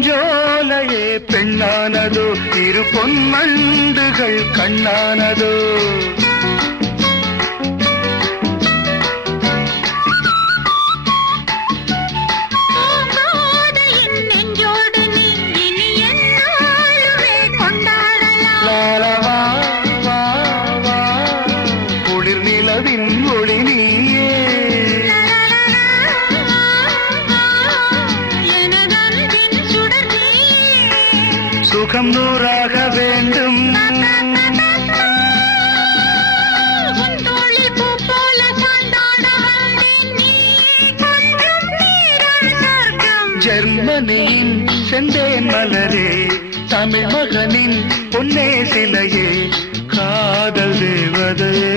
பூஞ்சோலையே பெண்ணானதோ இரு பொன்மண்டுகள் கண்ணானதோ குளிர் நிலவின் ஒளி நீயே சுகம் நூறாக வேண்டும் ஜெர்மனியின் செந்தேன் மலரே தமிழ் மகனின் பொன்னே சிலையே காதல் தேவதையே